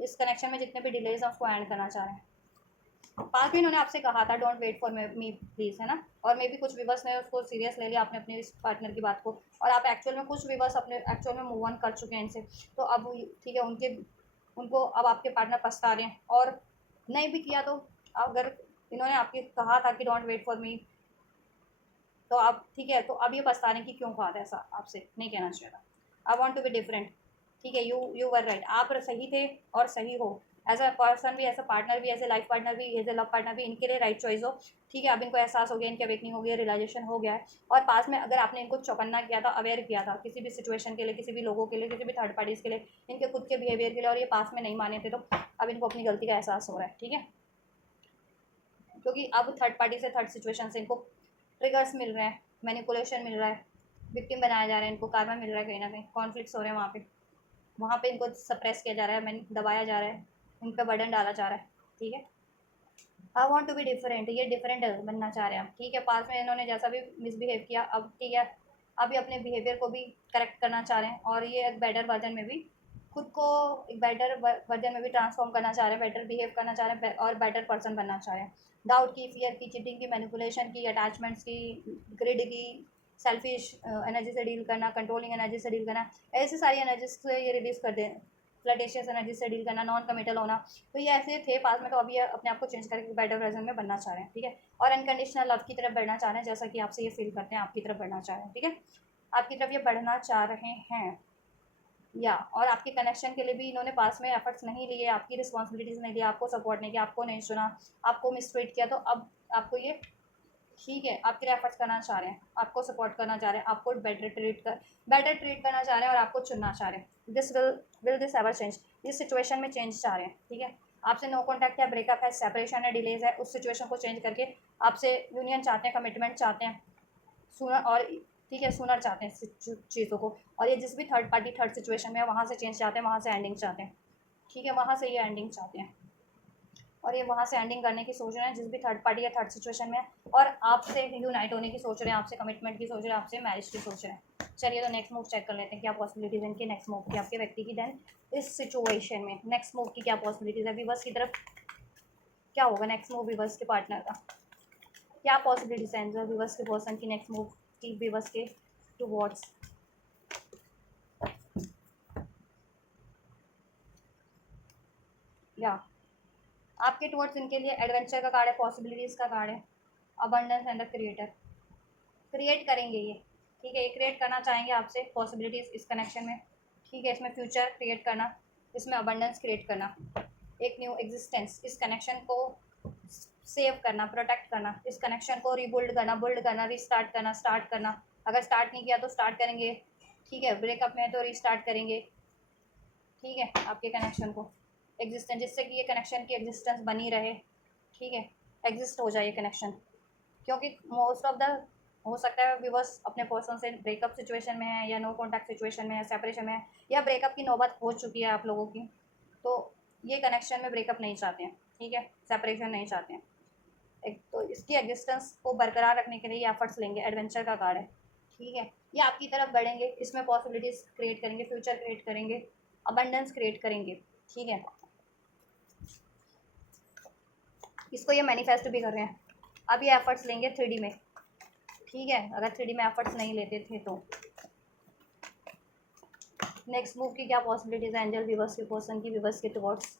इस कनेक्शन में जितने भी डिलेज हैं उसको एंड करना चाह रहे हैं। पास में इन्होंने आपसे कहा था don't wait for me please, है ना, और मे भी कुछ व्यूवर्स ने उसको सीरियस ले लिया आपने अपने इस पार्टनर की बात को, और आप एक्चुअल में, कुछ व्यूवर्स अपने एक्चुअल में मूव ऑन कर चुके हैं इनसे। तो अब ठीक है, उनको अब आपके पार्टनर पछता रहे हैं, और नहीं भी किया तो, अगर इन्होंने आपके कहा था कि डोंट वेट फॉर मी, तो आप ठीक है, तो अब ये पछता रहे हैं कि क्यों कहा था ऐसा, आपसे नहीं कहना चाहिए था। I want to be different. ठीक है, यू वर राइट, आप सही थे और सही हो, एज अ पर्सन भी, एज अ पार्टनर भी, एज ए लाइफ पार्टनर भी, एज ए लव पार्टनर भी, इनके लिए राइट चॉइस हो। ठीक है, अब इनको एहसास हो गया, इनकी अवेकनिंग हो गई, रियलाइजेशन हो गया है। और पास में अगर आपने इनको चौकन्ना किया था, अवेयर किया था किसी भी सिचुएशन के लिए, किसी भी लोगों के लिए, किसी भी थर्ड पार्टीज के लिए, इनके खुद के बिहेवियर के लिए, और ये पास में नहीं माने थे, तो अब इनको अपनी गलती का एहसास हो रहा है। ठीक है, क्योंकि अब थर्ड पार्टी से, थर्ड सिचुएशन से इनको ट्रिगर्स मिल रहे हैं, मैनिपुलेशन मिल रहा है, विक्टिम बनाया जा रहा है, इनको कार्बन मिल रहा है, कहीं ना कहीं कॉन्फ्लिक्ट्स हो रहे हैं वहाँ पे इनको सप्रेस किया जा रहा है, मैंने दबाया जा रहा है, उन पर बर्डन डाला जा रहा है। ठीक है, I want to be different, ये डिफरेंट बनना चाह रहे हैं हम। ठीक है, पास में इन्होंने जैसा भी मिसबिहेव किया, अब ठीक है, अभी अपने बिहेवियर को भी करेक्ट करना चाह रहे हैं, और ये एक बेटर वर्जन में भी खुद को, एक बेटर वर्जन में भी ट्रांसफॉर्म करना चाह रहे हैं, बेटर बिहेव करना चाह रहे हैं, और बेटर पर्सन बनना चाह रहे हैं। डाउट की, फियर की, चीटिंग की, मैनिपुलेशन की, अटैचमेंट्स की, ग्रिड की, सेल्फिश एनर्जी से डील करना, कंट्रोलिंग एनर्जी से डील करना, ऐसी सारी एनर्जी से ये रिलीज कर दें, फ्लटेशियस एनर्जी से डील करना, नॉन कमिटल होना। तो ये ऐसे थे पास में, तो अभी ये अपने आप को चेंज करके बेटर वर्जन में बनना चाह रहे हैं। ठीक है, और अनकंडीशनल लव की तरफ बढ़ना चाह रहे हैं, जैसा कि आपसे ये फील करते हैं, आपकी तरफ बढ़ना चाह रहे हैं। ठीक है, आपकी तरफ ये बढ़ना चाह रहे हैं, या और आपके कनेक्शन के लिए भी इन्होंने पास में एफर्ट्स नहीं लिए, आपकी रिस्पॉन्सिबिलिटीज़ नहीं लिया, आपको सपोर्ट नहीं किया, आपको नहीं सुना, आपको मिसट्रीट किया, तो अब आपको ये, ठीक है, आपके लिए एफर्ट्स करना चाह रहे हैं, आपको सपोर्ट करना चाह रहे हैं, आपको बेटर ट्रीट करना चाह रहे हैं, और आपको चुनना चाह रहे हैं। This will this ever change, इस सिचुएशन में चेंज चाह रहे हैं। ठीक है, आपसे नो कॉन्टैक्ट है, ब्रेकअप है, सेपरेशन है, डिलेज है, उस सिचुएशन को चेंज करके आपसे यूनियन चाहते हैं, कमिटमेंट चाहते हैं, सुनर, और ठीक है, सुनर चाहते हैं चीज़ों को। और ये जिस भी थर्ड पार्टी, थर्ड सिचुएशन में है, वहाँ से चेंज चाहते हैं, वहाँ से एंडिंग चाहते हैं। ठीक है, वहाँ से ये एंडिंग चाहते हैं, और ये वहाँ से एंडिंग करने की सोच रहे हैं, जिस भी थर्ड पार्टी या थर्ड सिचुएशन में है, और आपसे यूनाइट होने की सोच रहे हैं, आपसे कमिटमेंट की सोच रहे हैं, आपसे मैरिज की सोच रहे हैं। चलिए, तो नेक्स्ट मूव चेक कर लेते हैं, क्या पॉसिबिलिटीज़ है इनकी नेक्स्ट मूव की, आपके व्यक्ति की। देन इस सिचुएशन में नेक्स्ट मूव की क्या पॉसिबिलिटीज़ है, विवर्स की तरफ क्या होगा नेक्स्ट मूव, विवर्स के पार्टनर का क्या पॉसिबिलिटीज़ है, विवर्स के पर्सन की नेक्स्ट मूव की, विवर्स के टुवर्ड्स, या आपके टुवर्ड्स इनके लिए एडवेंचर का कार्ड है, पॉसिबिलिटीज़ का कार्ड है, abundance and the creator, create करेंगे ये। ठीक है, ये क्रिएट करना चाहेंगे आपसे पॉसिबिलिटीज़ इस कनेक्शन में। ठीक है, इसमें फ्यूचर क्रिएट करना, इसमें अबंडेंस क्रिएट करना, एक न्यू एग्जिस्टेंस, इस कनेक्शन को सेव करना, प्रोटेक्ट करना, इस कनेक्शन को रिबिल्ड करना, बिल्ड करना, रीस्टार्ट करना, स्टार्ट करना, अगर स्टार्ट नहीं किया तो स्टार्ट करेंगे। ठीक है, ब्रेकअप में है तो रीस्टार्ट करेंगे। ठीक है, आपके कनेक्शन को एग्जिस्टेंस, जिससे कि ये कनेक्शन की एग्जिस्टेंस बनी रहे। ठीक है, एग्जिस्ट हो जाए ये कनेक्शन, क्योंकि मोस्ट ऑफ द, हो सकता है व्यूवर्स अपने पर्सन से ब्रेकअप सिचुएशन में है, या नो कॉन्टैक्ट सिचुएशन में है, सेपरेशन में है, या ब्रेकअप की नौबत हो चुकी है आप लोगों की, तो ये कनेक्शन में ब्रेकअप नहीं चाहते हैं। ठीक है, सेपरेशन नहीं चाहते हैं, एक तो इसकी एग्जिस्टेंस को बरकरार रखने के लिए ये एफर्ट्स लेंगे, एडवेंचर का कार्ड है। ठीक है, ये आपकी तरफ बढ़ेंगे, इसमें पॉसिबिलिटीज़ क्रिएट करेंगे, फ्यूचर क्रिएट करेंगे, अबंडेंस क्रिएट करेंगे। ठीक है, इसको ये मैनिफेस्ट भी कर रहे हैं, अब ये एफर्ट्स लेंगे 3D में। ठीक है, अगर 3D में एफर्ट्स नहीं लेते थे तो नेक्स्ट मूव की क्या पॉसिबिलिटीज़ है, एंजल विवर्स के पर्सन की, विवर्स के टुवर्ड्स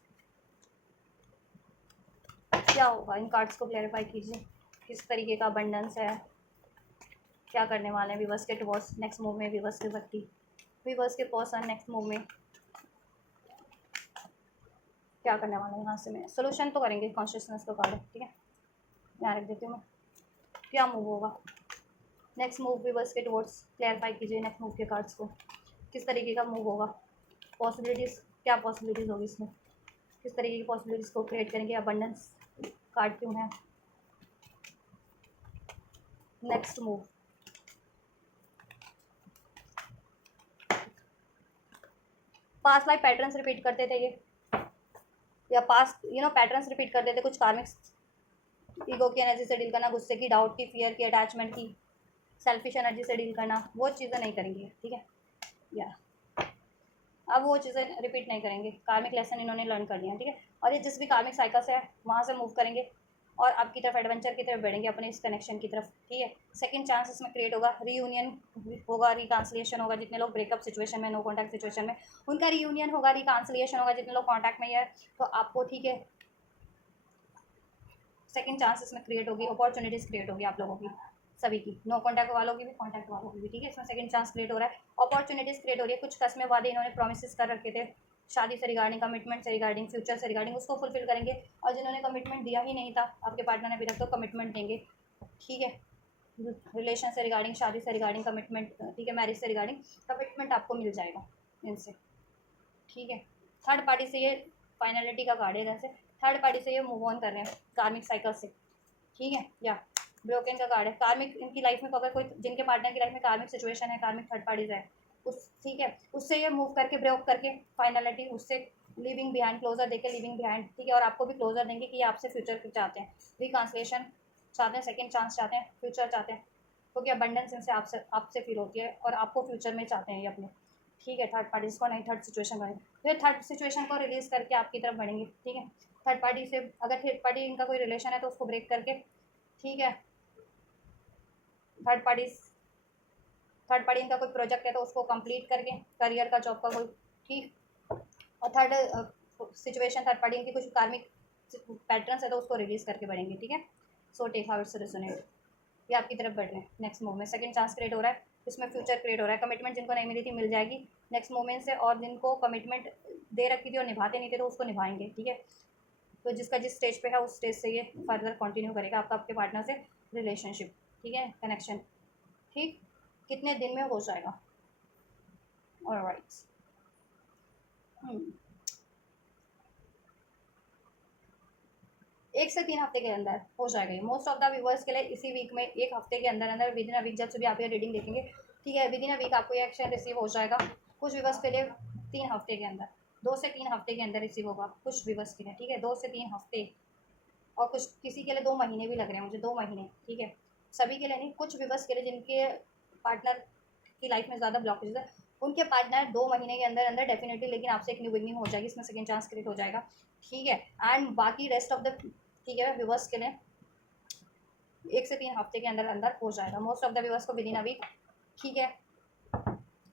क्या होगा, इन कार्ड्स को क्लैरिफाई कीजिए, किस तरीके का अबंडेंस है, क्या करने वाले हैं विवर्स के टुवर्ड्स नेक्स्ट मूव में, विवर्स के व्यक्ति, विवर्स के पर्सन नेक्स्ट मूव में क्या करने वाला है यहाँ से मैं सोल्यूशन तो करेंगे, कॉन्शियसनेस का कार्ड है, ठीक है, यहाँ रख देती हूँ मैं। क्या मूव होगा नेक्स्ट मूव रिवर्स के टुवर्ड्स, क्लैरिफाई कीजिए नेक्स्ट मूव के कार्ड्स को, किस तरीके का मूव होगा, पॉसिबिलिटीज़, क्या पॉसिबिलिटीज़ होगी इसमें, किस तरीके की पॉसिबिलिटीज़ को क्रिएट करेंगे, अबंडेंस कार्ड क्यों है, next move, past life patterns repeat करते थे ये, या पास्ट पैटर्न्स रिपीट करते थे कुछ कार्मिक्स, ईगो की एनर्जी से डील करना, गुस्से की, डाउट की, फियर की, अटैचमेंट की, सेल्फिश एनर्जी से डील करना, वो चीज़ें नहीं करेंगे, ठीक है, या अब वो चीज़ें रिपीट नहीं करेंगे, कार्मिक लेसन इन्होंने लर्न कर लिया, ठीक है, और ये जिस भी कार्मिक साइकिल से है वहाँ से मूव करेंगे और आपकी तरफ एडवेंचर की तरफ बढ़ेंगे, अपने इस कनेक्शन की तरफ, ठीक है। सेकंड चांस इसमें क्रिएट होगा, रीयूनियन होगा, रिकांसलिएशन होगा, जितने लोग ब्रेकअप सिचुएशन में, नो कॉन्टैक्ट सिचुएशन में, उनका रीयूनियन होगा, रिकांसलिएशन होगा, जितने लोग कॉन्टैक्ट में है तो आपको, ठीक है, सेकंड चांस इसमें क्रिएट होगी, अपॉर्चुनिटीज़ क्रिएट होगी आप लोगों की सभी की, नो कॉन्टैक्ट वालों की भी, कॉन्टैक्ट वालों की भी, ठीक है, इसमें सेकंड चांस क्रिएट हो रहा है, अपॉर्चुनिटीज़ क्रिएट हो रही है, कुछ कस्में वादे इन्होंने प्रोमिस कर रखे थे शादी से रिगार्डिंग, कमिटमेंट से रिगार्डिंग, फ्यूचर से रिगार्डिंग, उसको फुलफिल करेंगे, और जिन्होंने कमिटमेंट दिया ही नहीं था आपके पार्टनर ने अभी तक, तो कमिटमेंट देंगे, ठीक है, रिलेशन से रिगार्डिंग, शादी से रिगार्डिंग कमिटमेंट, ठीक है, मैरिज से रिगार्डिंग कमिटमेंट आपको मिल जाएगा इनसे, ठीक है। थर्ड पार्टी से ये फाइनलिटी का कार्ड है, जैसे थर्ड पार्टी से ये मूव ऑन कर रहे हैं कार्मिक साइकिल से, ठीक है, या ब्रोकन का कार्ड है, कार्मिक इनकी लाइफ में अगर कोई जिनके पार्टनर की लाइफ में कार्मिक सिचुएशन है, कार्मिक थर्ड पार्टीज है उस, ठीक है, उससे ये मूव करके ब्रेक करके फाइनलिटी, उससे लिविंग बिहाइंड, क्लोजर देके लिविंग बिहाइंड, ठीक है, और आपको भी क्लोजर देंगे कि ये आपसे फ्यूचर चाहते हैं, रिकांसलेशन चाहते हैं, सेकेंड चांस चाहते हैं, फ्यूचर चाहते हैं, क्योंकि अबंडेंस इनसे आपसे आपसे फील होती है और आपको फ्यूचर में चाहते हैं ये अपने, ठीक है, थर्ड पार्टीज को नहीं, थर्ड सिचुएशन को नहीं, तो ये थर्ड सिचुएशन को रिलीज करके आपकी तरफ बढ़ेंगे, ठीक है, थर्ड पार्टी से अगर थर्ड पार्टी इनका कोई रिलेशन है तो उसको ब्रेक करके, ठीक है, थर्ड पार्टी थर्ड पार्टी इनका कोई प्रोजेक्ट है तो उसको कंप्लीट करके, करियर का, जॉब का कोई, ठीक, और थर्ड सिचुएशन थर्ड पार्टी इनकी कुछ कार्मिक पैटर्न्स है तो उसको रिलीज करके बढ़ेंगे, ठीक है, so take how it's resonate, ये आपकी तरफ बढ़ रहे हैं नेक्स्ट मूव में, सेकंड चांस क्रिएट हो रहा है, इसमें फ्यूचर क्रिएट हो रहा है, कमिटमेंट जिनको नहीं मिली थी मिल जाएगी नेक्स्ट मोमेंट से, और जिनको कमिटमेंट दे रखी थी और निभाते नहीं थे तो उसको निभाएंगे, ठीक है, तो जिसका जिस स्टेज पे है उस स्टेज से ये फर्दर कंटिन्यू करेगा आपका आपके पार्टनर से रिलेशनशिप, ठीक है, कनेक्शन, ठीक, कितने दिन में हो जाएगा, ऑलराइट, एक से 3 हफ्ते के अंदर हो जाएगा ये, मोस्ट ऑफ द व्यूवर्स के लिए इसी वीक में, एक हफ्ते के अंदर अंदर, विद इन अ वीक, जब से भी आप ये रीडिंग देखेंगे, ठीक है, विद इन अ वीक आपको ये एक्शन रिसीव हो जाएगा, कुछ व्यूवर्स के लिए 3 हफ्ते के अंदर, 2 से 3 हफ्ते के अंदर रिसीव होगा कुछ व्यूवर्स के लिए, ठीक है, 2 से 3 हफ्ते, और कुछ किसी के लिए 2 महीने भी लग रहे हैं मुझे, 2 महीने, ठीक है, सभी के लिए नहीं, कुछ व्यूवर्स के लिए जिनके पार्टनर की लाइफ में ज़्यादा ब्लॉकेज है, उनके पार्टनर 2 महीने के अंदर अंदर डेफिनेटली, लेकिन आपसे एक न्यू बिगनिंग हो जाएगी, इसमें सेकंड चांस क्रिएट हो जाएगा, ठीक है, एंड बाकी रेस्ट ऑफ द, ठीक है, व्यूवर्स के लिए 1 से 3 हफ्ते के अंदर अंदर हो जाएगा, मोस्ट ऑफ द व्यूवर्स को विद इन अ वीक, ठीक है,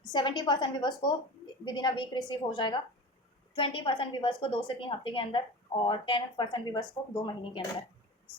70% व्यूवर्स को within a week receive हो जाएगा, 20% व्यूवर्स को 2 से 3 हफ्ते के अंदर, और 10% व्यूवर्स को 2 महीने के अंदर,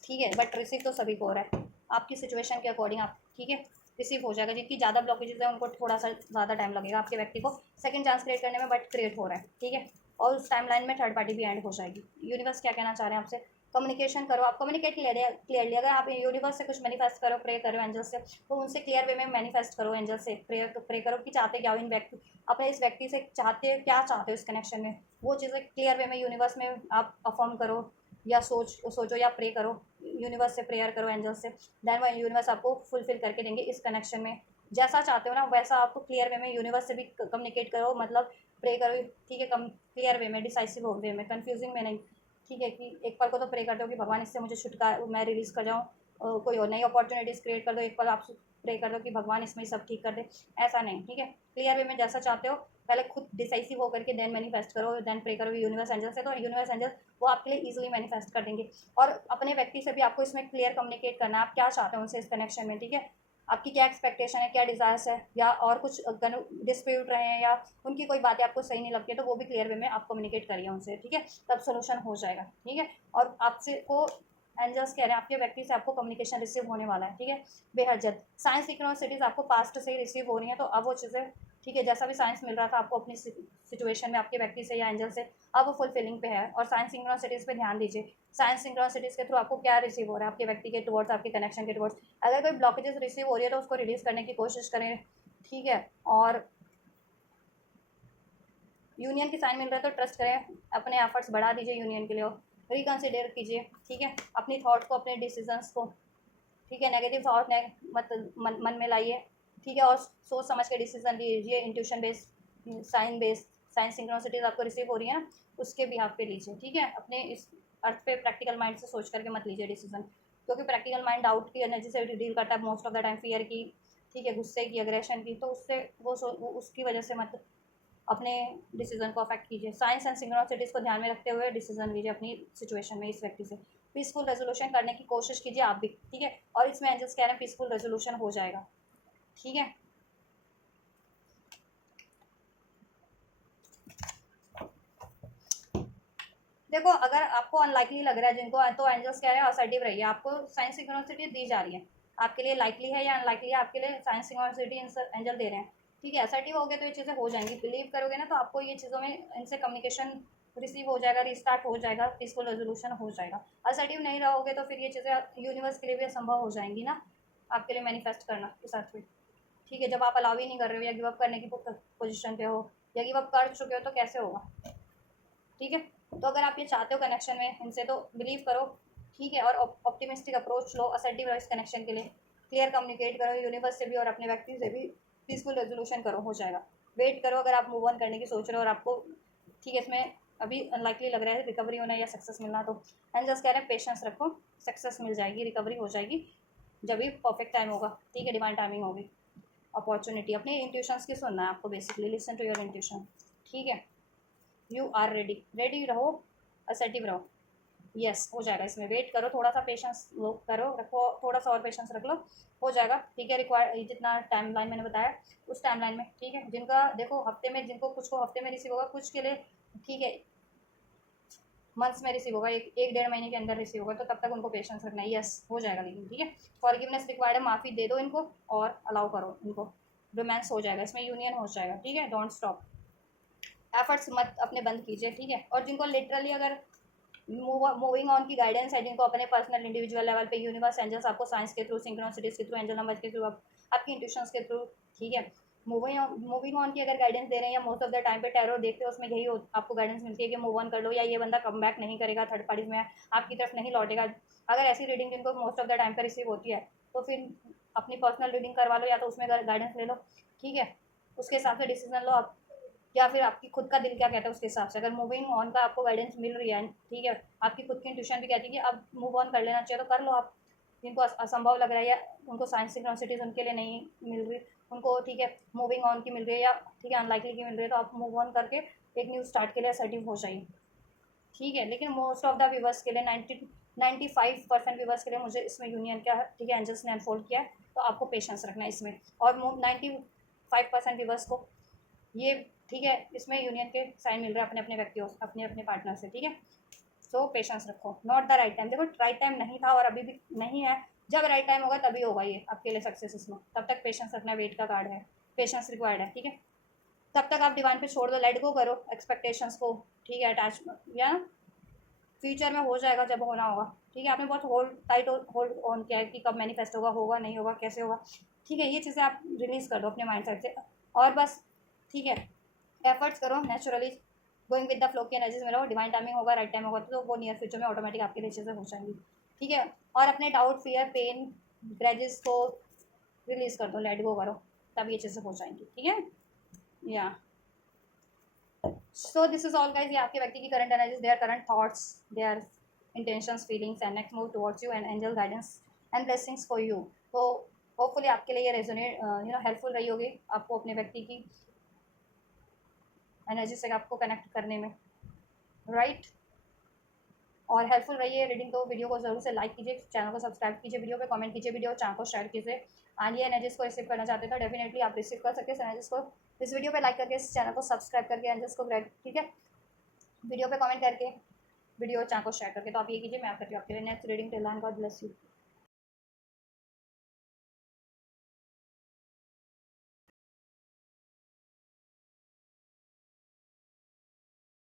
ठीक है, बट रिसीव तो सभी को हो रहा है आपकी सिचुएशन के अकॉर्डिंग, आप, ठीक है, रिसीव हो जाएगा, जिनकी ज़्यादा ब्लॉकेजेस है उनको थोड़ा सा ज़्यादा टाइम लगेगा आपके व्यक्ति को सेकंड चांस क्रिएट करने में, बट क्रिएट हो रहा है, ठीक है, और उस टाइम लाइन में थर्ड पार्टी भी एंड हो जाएगी। यूनिवर्स क्या कहना चाह रहे हैं आपसे, कम्युनिकेशन करो, आप कम्युनिकेट क्लियरली, अगर आप यूनिवर्स से कुछ मैनिफेस्ट करो, प्रे करो एंजल से, तो उनसे क्लियर वे में मैनिफेस्ट करो एंजल से, प्रे करो कि चाहते क्या हो इन व्यक्ति, अपने इस व्यक्ति से चाहते क्या चाहते हो इस कनेक्शन में, वो चीज़ें क्लियर वे में यूनिवर्स में आप अफर्म करो, या सोचो या प्रे करो, यूनिवर्स से प्रेयर करो एंजल से, देन वो यूनिवर्स आपको फुलफिल करके देंगे इस कनेक्शन में, जैसा चाहते हो ना वैसा आपको क्लियर वे में यूनिवर्स से भी कम्युनिकेट करो, मतलब प्रे करो, ठीक है, कम क्लियर वे में, डिसाइसिव वे में, कन्फ्यूजिंग में नहीं, ठीक है, कि एक पल को तो प्रे करते हो कि भगवान इससे मुझे छुटकारा, मैं रिलीज़ कर जाऊँ, कोई और नई अपॉर्चुनिटीज़ क्रिएट कर दो, एक पल आप प्रे कर दो कि भगवान इसमें सब ठीक कर दे, ऐसा नहीं, ठीक है, क्लियर वे में जैसा चाहते हो पहले खुद डिसाइसिव होकर के देन मैनिफेस्ट करो, देन प्रे करो यूनिवर्स एंजल से, तो यूनिवर्स एंजल वो आपके लिए इजीली मैनिफेस्ट कर देंगे, और अपने व्यक्ति से भी आपको इसमें क्लियर कम्युनिकेट करना है, आप क्या चाहते हो उनसे इस कनेक्शन में, ठीक है, आपकी क्या एक्सपेक्टेशन है, क्या डिज़ायर्स है, या और कुछ डिस्प्यूट रहे हैं, या उनकी कोई बातें आपको सही नहीं लगती है, तो वो भी क्लियर वे में आप कम्युनिकेट करिए उनसे, ठीक है, तब सोल्यूशन हो जाएगा, ठीक है, और आपसे को एंजल्स कह रहे हैं आपके व्यक्ति से आपको कम्युनिकेशन रिसीव होने वाला है, ठीक है, बेहद जल्द, साइंस सिक्रोसिटीज़ आपको पास्ट से ही रिसीव हो रही हैं, तो अब वो चीज़ें ठीक है, जैसा भी साइंस मिल रहा था आपको अपनी सिचुएशन में आपके व्यक्ति से या एंजल से, अब वो फुलफिलिंग पे है। और साइंस सिंक्रोनिसिटीज़ पे ध्यान दीजिए, साइंस सिंक्रोनिसिटीज़ के थ्रू आपको क्या रिसीव हो रहा है आपके व्यक्ति के टुवर्ड्स, आपके कनेक्शन के टुवर्ड्स। अगर कोई ब्लॉकेजेस रिसीव हो रही है तो उसको रिलीज़ करने की कोशिश करें, ठीक है। और यूनियन की साइन मिल रहा है तो ट्रस्ट करें, अपने एफर्ट्स बढ़ा दीजिए यूनियन के लिए, और रिकन्सिडर कीजिए, ठीक है, अपनी थॉट्स को, अपने डिसीजंस को, ठीक है, नेगेटिव थॉट मत मन में लाइए, ठीक है, और सोच समझ के डिसीजन लीजिए, इंट्यूशन बेस्ड, साइंस सिंक्रोनिसिटीज आपको रिसीव हो रही है ना, उसके भी आप पे लीजिए, ठीक है। अपने इस अर्थ पे प्रैक्टिकल माइंड से सोच करके मत लीजिए डिसीजन, क्योंकि प्रैक्टिकल माइंड डाउट की एनर्जी से डील करता है most of the time, fear की, ठीक है, गुस्से की, अग्रेशन की, तो उससे वो उसकी वजह से मत अपने डिसीजन को अफेक्ट कीजिए। साइंस एंड सिंक्रोनिसिटीज को ध्यान में रखते हुए डिसीजन लीजिए अपनी सिचुएशन में इस व्यक्ति से, पीसफुल रेजोल्यूशन करने की कोशिश कीजिए आप भी, ठीक है। और इसमें एंजल्स कह रहे हैं पीसफुल रेजोल्यूशन हो जाएगा, ठीक है। देखो, अगर आपको अनलाइकली लग रहा है जिनको, तो एंजल्स कह रहे हैं असर्टिव रहिए, आपको साइंस सिंक्रोनिसिटी दी जा रही है, आपके लिए लाइकली है या अनलाइकली है, आपके लिए साइंस सिंक्रोनिसिटी एंजल दे रहे हैं, ठीक है। असर्टिव हो गए तो ये चीज़ें हो जाएंगी, बिलीव करोगे ना तो आपको ये चीज़ों में इनसे कम्युनिकेशन रिसीव हो जाएगा, रिस्टार्ट हो जाएगा, पीसफुल रेजोल्यूशन हो जाएगा। असर्टिव नहीं रहोगे तो फिर ये चीज़ें यूनिवर्स के लिए भी असंभव हो जाएंगी ना, आपके लिए मैनिफेस्ट करना इस अर्थ में, ठीक है। जब आप अलाउ ही नहीं कर रहे हो या गिव अप करने की पोजिशन पे हो या गिव अप कर चुके हो तो कैसे होगा, ठीक है। तो अगर आप ये चाहते हो कनेक्शन में इनसे तो बिलीव करो, ठीक है, और ऑप्टिमिस्टिक अप्रोच लो, असर्टिव रहो इस कनेक्शन के लिए, क्लियर कम्युनिकेट करो यूनिवर्स से भी और अपने व्यक्ति से भी, पीसफुल रेजोल्यूशन करो, हो जाएगा। वेट करो अगर आप मूव ऑन करने की सोच रहे हो और आपको, ठीक है, इसमें अभी अनलाइकली लग रहा है रिकवरी होना या सक्सेस मिलना, तो एंजल्स कह रहे हैं पेशेंस रखो, सक्सेस मिल जाएगी, रिकवरी हो जाएगी, जब भी परफेक्ट टाइम होगा, ठीक है, डिवाइन टाइमिंग होगी। अपॉर्चुनिटी, अपने इंट्यूशंस की सुनना है आपको, basically listen to your intuition, ठीक है। यू आर रेडी, रेडी रहो, असर्टिव रहो, यस हो जाएगा। इसमें वेट करो, थोड़ा सा पेशेंस लो, करो, रखो, थोड़ा सा और पेशेंस रख लो, हो जाएगा, ठीक है। रिक्वायर जितना टाइम लाइन मैंने बताया उस टाइम लाइन में, ठीक है। जिनका देखो हफ्ते में, जिनको कुछ को हफ्ते में रिसीव होगा, कुछ के लिए, ठीक है, मंथ्स में रिसीव होगा, एक डेढ़ महीने के अंदर रिसीव होगा, तो तब तक उनको पेशेंस रखना है, यस हो जाएगा, लेकिन ठीक है। फॉरगिवनेस रिक्वायर्ड है, माफ़ी दे दो इनको और अलाउ करो इनको, रोमांस हो जाएगा, इसमें यूनियन हो जाएगा, ठीक है। डोंट स्टॉप, एफर्ट्स मत अपने बंद कीजिए, ठीक है। और जिनको लिटरली अगर मूविंग ऑन की गाइडेंस है, जिनको अपने पर्सनल इंडिविजुअल लेवल पे यूनिवर्स एंजल्स आपको साइंस के थ्रू, सिंक्रोनिसिटीज के थ्रू, एंजल नंबर के थ्रू, आपकी इंट्यूशंस के थ्रू, ठीक है, मूविंग ऑन की अगर गाइडेंस दे रहे हैं या मोस्ट ऑफ द टाइम पे टैरो देखते हो उसमें यही आपको गाइडेंस मिलती है कि मूव ऑन कर लो, या ये बंदा कम बैक नहीं करेगा, थर्ड पार्टीज में आपकी तरफ नहीं लौटेगा। अगर ऐसी रीडिंग जिनको मोस्ट ऑफ द टाइम पे रिसीव होती है तो फिर अपनी पर्सनल रीडिंग करवा लो, या तो उसमें गाइडेंस ले लो, ठीक है, उसके हिसाब से डिसीजन लो आप, या फिर आपकी खुद का दिल क्या कहता है उसके हिसाब से। अगर मूविंग ऑन का आपको गाइडेंस मिल रही है, ठीक है, आपकी खुद की इंट्यूशन भी कहती है कि अब मूव ऑन कर लेना चाहिए, तो कर लो आप। जिनको असंभव लग रहा है या उनको साइंस सिंक्रोनिसिटीज उनके लिए नहीं मिल रही, उनको, ठीक है, मूविंग ऑन की मिल रही है या, ठीक है, अनलाइकली की मिल रही है, तो आप मूव ऑन करके एक न्यू स्टार्ट के लिए असर्टिव हो जाइए, ठीक है। लेकिन मोस्ट ऑफ द व्यूवर्स के लिए 95% व्यूवर्स के लिए मुझे इसमें यूनियन का, ठीक है, एंजल्स ने अनफोल्ड किया है, तो आपको पेशेंस रखना है इसमें। और 95% व्यूवर्स को ये, ठीक है, इसमें यूनियन के साइन मिल रहे हैं अपने अपने व्यक्तियों, अपने अपने पार्टनर से, ठीक है। सो पेशेंस रखो, नॉट द राइट टाइम, देखो राइट टाइम नहीं था और अभी भी नहीं है, जब राइट टाइम होगा तभी होगा ये आपके लिए सक्सेस इसमें, तब तक पेशेंस रखना, वेट का कार्ड है, पेशेंस रिक्वायर्ड है, ठीक है। तब तक आप डिवाइन पे छोड़ दो, लेट गो करो एक्सपेक्टेशंस को, ठीक है, अटैच, या फ्यूचर में हो जाएगा जब होना होगा, ठीक है। आपने बहुत होल्ड टाइट होल्ड ऑन किया है कि कब मैनिफेस्ट होगा, होगा नहीं होगा, कैसे होगा, ठीक है, ये चीज़ें आप रिलीज़ कर दो अपने माइंड सेट से, और बस, ठीक है, एफर्ट्स करो, naturally going with the flow की एनर्जीज में रहो, डिवाइन टाइमिंग होगा, राइट टाइम होगा, तो वो नियर फ्यूचर में ऑटोमेटिक आपके लिए चीज़ें हो जाएंगी, ठीक है। और अपने डाउट, फियर, पेन, ग्रेजेस को रिलीज़ कर दो, लेट गो करो, तब ये चीज़ें हो जाएंगी, ठीक है, yeah so this is all guys. ये आपके व्यक्ति की current energies, their current thoughts, their intentions, feelings and next move towards you and angel guidance and blessings for you. तो होपफुली आपके लिए ये रेजोनेट, हेल्पफुल रही होगी आपको अपने व्यक्ति की एनर्जी से आपको कनेक्ट करने में, राइट। और हेल्पफुल रही है रीडिंग, तो वीडियो को जरूर से लाइक कीजिए, चैनल को सब्सक्राइब कीजिए, वीडियो पे कमेंट कीजिए, वीडियो चैनल को शेयर कीजिए, एंड ये एनर्जीज को रिसीव करना चाहते हैं तो डेफिनेटली आप रिसीव कर सकते हैं इस एनर्जीज को, इस वीडियो पे लाइक करके, इस चैनल को सब्सक्राइब करके, एनर्जीज को, ठीक है, वीडियो पे कमेंट करके, वीडियो चैनल को शेयर करके। तो आप ये कीजिए, मैं आप करती हूँ आपके लिए next reading. Till then God bless you.